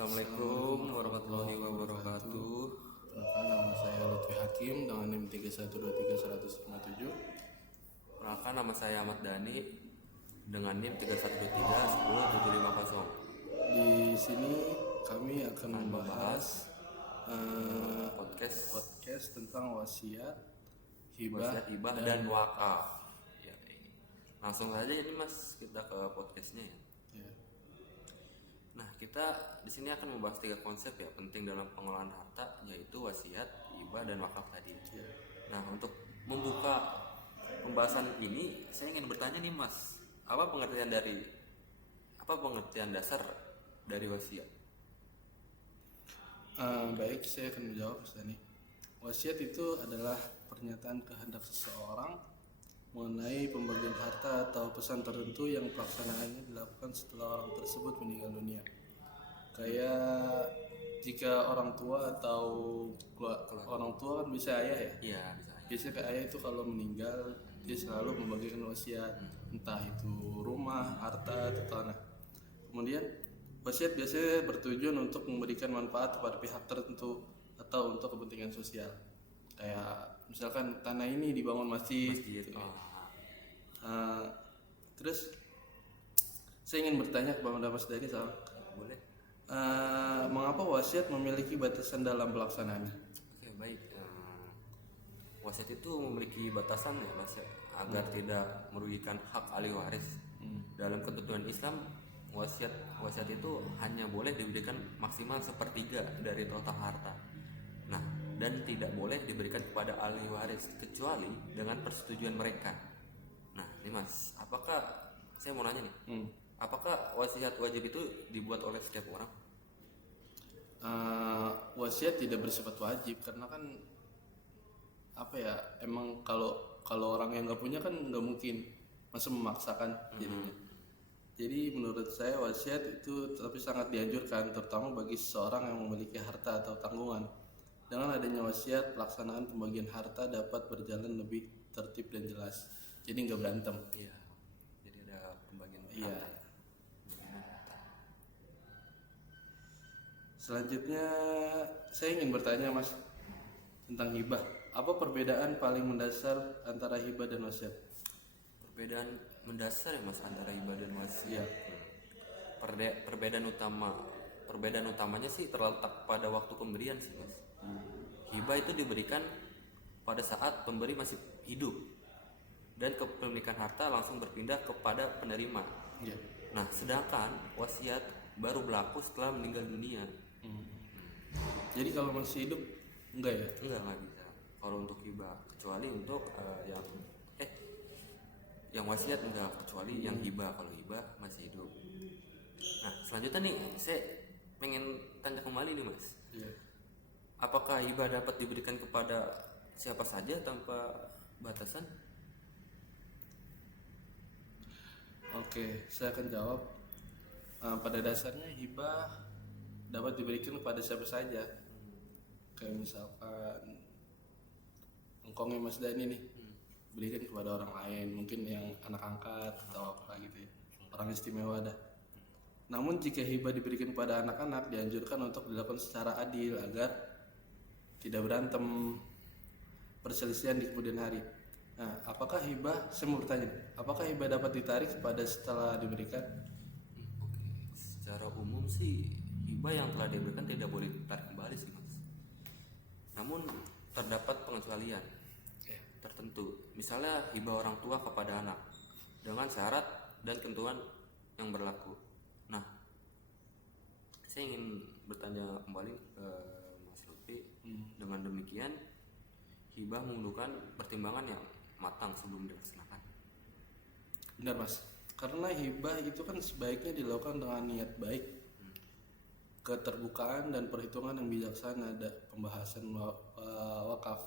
Assalamualaikum warahmatullahi wabarakatuh. Perkenalkan, nama saya Lutfi Hakim dengan NIM 3123157. Perkenalkan, nama saya Ahmad Dhani dengan NIM 312310750. Di sini kami akan membahas Podcast podcast tentang wasiat, wasiat, hibah, hibah dan wakaf. Ya, ini. Langsung saja ini Mas, kita ke podcastnya ya. Ya. Nah, kita di sini akan membahas 3 konsep ya penting dalam pengelolaan harta, yaitu wasiat, hibah dan wakaf tadi. Ya. Nah, untuk membuka pembahasan ini, saya ingin bertanya nih Mas, apa pengertian dasar dari wasiat? Baik, saya akan menjawab Ustaz nih. Wasiat itu adalah pernyataan kehendak seseorang mengenai pembagian harta atau pesan tertentu yang pelaksanaannya dilakukan setelah orang tersebut meninggal dunia. Kayak jika orang tua atau orang tua kan bisa ayah ya. Iya, bisa. Biasanya kayak ayah itu kalau meninggal dia selalu membagikan wasiat, entah itu rumah, harta, atau tanah. Kemudian wasiat biasanya bertujuan untuk memberikan manfaat kepada pihak tertentu atau untuk kepentingan sosial. Kayak misalkan tanah ini dibangun masjid. Gitu. Terus saya ingin bertanya kepada Mas Dhani soal Boleh. mengapa wasiat memiliki batasan dalam pelaksanaannya? Oke, baik. Wasiat itu memiliki batasan ya Mas ya, agar tidak merugikan hak ahli waris. Dalam ketentuan Islam, wasiat itu hanya boleh diberikan maksimal 1/3 dari total harta. Nah, dan tidak boleh diberikan kepada ahli waris kecuali dengan persetujuan mereka. Nah, ini Mas, saya mau nanya nih, apakah wasiat wajib itu dibuat oleh setiap orang? Wasiat tidak bersifat wajib karena kan emang kalau orang yang nggak punya kan nggak mungkin masa memaksakan jadinya. Jadi menurut saya wasiat itu tapi sangat dianjurkan, terutama bagi seseorang yang memiliki harta atau tanggungan. Dengan adanya wasiat, pelaksanaan pembagian harta dapat berjalan lebih tertib dan jelas. Jadi nggak berantem. Iya. Jadi ada pembagian Iya. harta. Selanjutnya saya ingin bertanya Mas tentang hibah. Apa perbedaan paling mendasar antara hibah dan wasiat? Perbedaan mendasar ya Mas antara hibah dan wasiat. Iya. Perbedaan utamanya sih terletak pada waktu pemberian sih Mas. Hibah itu diberikan pada saat pemberi masih hidup dan kepemilikan harta langsung berpindah kepada penerima. Iya. Nah, sedangkan wasiat baru berlaku setelah meninggal dunia. Jadi kalau masih hidup enggak ya? Enggak bisa. Kalau untuk hibah, kecuali untuk yang wasiat enggak, kecuali yang hibah. Kalau hibah masih hidup. Nah, selanjutnya nih saya pengen tanya kembali nih Mas. Iya. Apakah hibah dapat diberikan kepada siapa saja tanpa batasan? Oke, saya akan jawab. Pada dasarnya hibah dapat diberikan kepada siapa saja. Kayak misalkan engkongnya Mas Dhani nih, berikan kepada orang lain, mungkin yang anak angkat atau apa gitu ya, orang istimewa dah. Namun jika hibah diberikan kepada anak-anak, dianjurkan untuk dilakukan secara adil agar tidak berantem perselisihan di kemudian hari. Nah, saya mau bertanya, apakah hibah dapat ditarik kepada setelah diberikan? Oke. Secara umum sih hibah yang telah diberikan tidak boleh ditarik kembali sih Mas. Namun terdapat pengecualian tertentu. Misalnya hibah orang tua kepada anak dengan syarat dan ketentuan yang berlaku. Nah, saya ingin bertanya kembali ke Mas Lutfi. Dengan demikian hibah membutuhkan pertimbangan yang matang sebelum dilaksanakan. Benar Mas, karena hibah itu kan sebaiknya dilakukan dengan niat baik, keterbukaan dan perhitungan yang bijaksana. Ada pembahasan wakaf.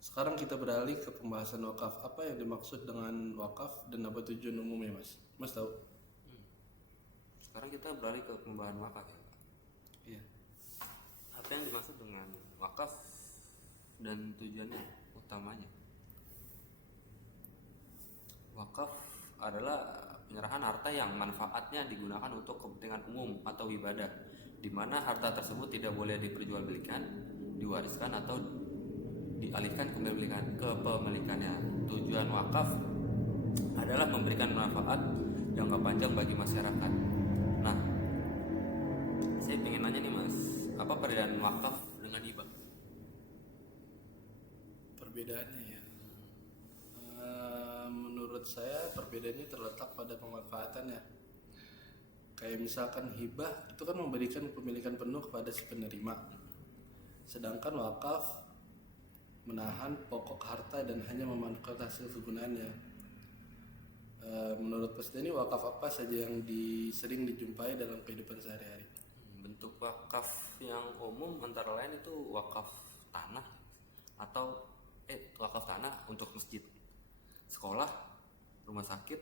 Sekarang kita beralih ke pembahasan wakaf. Apa yang dimaksud dengan wakaf dan apa tujuan umumnya Mas? Mas tahu? Sekarang kita beralih ke pembahasan wakaf ya. Iya. Apa yang dimaksud dengan wakaf dan tujuannya utamanya? Wakaf adalah penyerahan harta yang manfaatnya digunakan untuk kepentingan umum atau ibadah, di mana harta tersebut tidak boleh diperjualbelikan, diwariskan atau dialihkan kepemilikannya. Tujuan wakaf adalah memberikan manfaat jangka panjang bagi masyarakat. Nah, saya pengen nanya nih Mas, apa perbedaan wakaf dengan hibah? Perbedaannya ya, menurut saya perbedaannya terletak pada pemanfaatannya. Kayak misalkan hibah itu kan memberikan kepemilikan penuh kepada si penerima, sedangkan wakaf menahan pokok harta dan hanya memanfaatkan hasil kegunaannya. Menurut Mas Denny, wakaf apa saja yang sering dijumpai dalam kehidupan sehari-hari? Bentuk wakaf yang umum antara lain itu wakaf tanah atau wakaf tanah untuk masjid, sekolah, rumah sakit,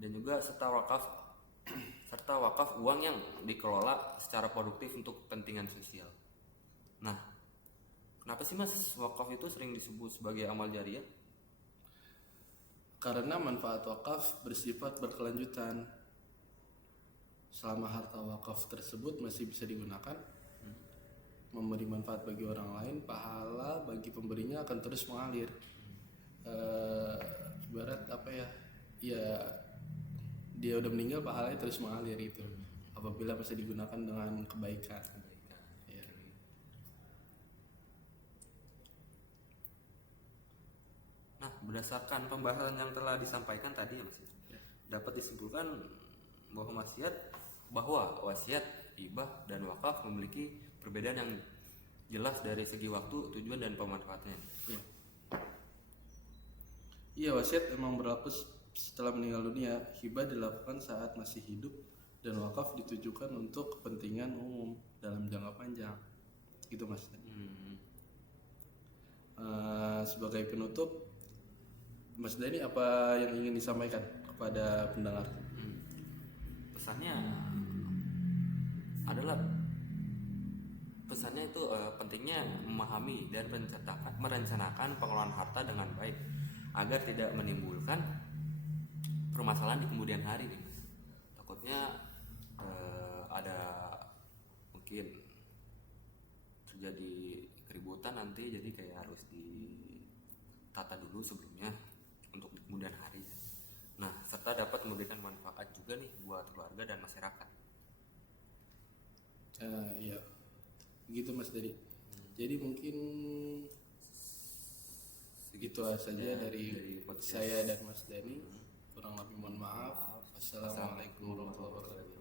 dan juga serta wakaf uang yang dikelola secara produktif untuk kepentingan sosial. Nah, kenapa sih Mas wakaf itu sering disebut sebagai amal jariah? Karena manfaat wakaf bersifat berkelanjutan. Selama harta wakaf tersebut masih bisa digunakan, memberi manfaat bagi orang lain, pahala bagi pemberinya akan terus mengalir. Ibarat apa ya? Ya, dia udah meninggal, pahalanya terus mengalir itu. Apabila masih digunakan dengan kebaikan. Ya. Nah, berdasarkan pembahasan yang telah disampaikan tadi ya Mas, dapat disimpulkan bahwa wasiat, hibah, dan wakaf memiliki perbedaan yang jelas dari segi waktu, tujuan, dan pemanfaatannya. Iya, wasiat memang berlaku setelah meninggal dunia. Hibah dilakukan saat masih hidup, dan wakaf ditujukan untuk kepentingan umum dalam jangka panjang. Gitu Mas. Sebagai penutup, Mas Dhani, apa yang ingin disampaikan kepada pendengar? Pesannya itu pentingnya memahami dan merencanakan pengelolaan harta dengan baik agar tidak menimbulkan permasalahan di kemudian hari nih Mas. Takutnya ada mungkin terjadi keributan nanti, jadi kayak harus ditata dulu sebelumnya untuk di kemudian hari. Nah, serta dapat memberikan manfaat juga nih buat keluarga dan masyarakat. Iya, begitu Mas Dhani. Jadi mungkin segitu saja dari saya dan Mas Dhani. Kurang lebih mohon maaf. Assalamualaikum warahmatullahi wabarakatuh.